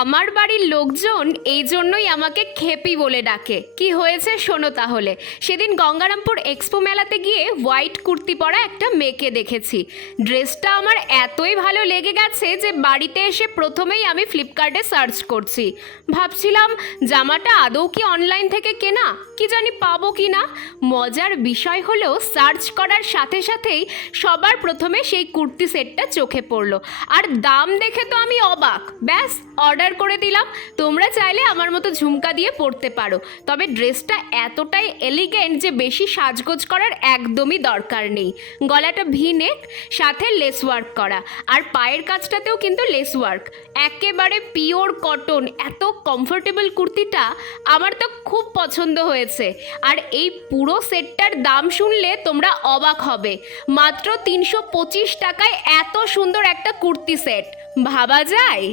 আমার বাড়ির লোকজন এই জন্যই আমাকে খেপি বলে ডাকে। কি হয়েছে শোনো তাহলে। সেদিন গঙ্গারামপুর এক্সপো মেলাতে গিয়ে হোয়াইট কুর্তি পরা একটা মেয়েকে দেখেছি। ড্রেসটা আমার এতই ভালো লেগে গেছে যে বাড়িতে এসে প্রথমেই আমি ফ্লিপকার্টে সার্চ করছি। ভাবছিলাম জামাটা আদৌ কি অনলাইন থেকে কেনা, কি জানি পাবো কি না। মজার বিষয় হলো সার্চ করার সাথে সাথেই সবার প্রথমে সেই কুর্তি সেটটা চোখে পড়লো, আর দাম দেখে তো আমি অবাক। ব্যাস অর্ডার করে দিলাম। তোমরা চাইলে আমার মতো ঝুমকা দিয়ে পরতে পারো, তবে ড্রেসটা এতটাই এলিগেন্ট যে বেশি সাজগোজ করার একদমই দরকার নেই। গলাটা ভি নেক, সাথে লেস ওয়ার্ক করা, আর পায়ের কাছটাতেও কিন্তু লেস ওয়ার্ক। একেবারে পিওর কটন, এত কমফোর্টেবল কুর্তিটা আমার তো খুব পছন্দ হয়েছে। আর এই পুরো সেটটার দাম শুনলে তোমরা অবাক হবে। মাত্র 325 টাকায় এত সুন্দর একটা কুর্তি সেট, ভাবা যায়?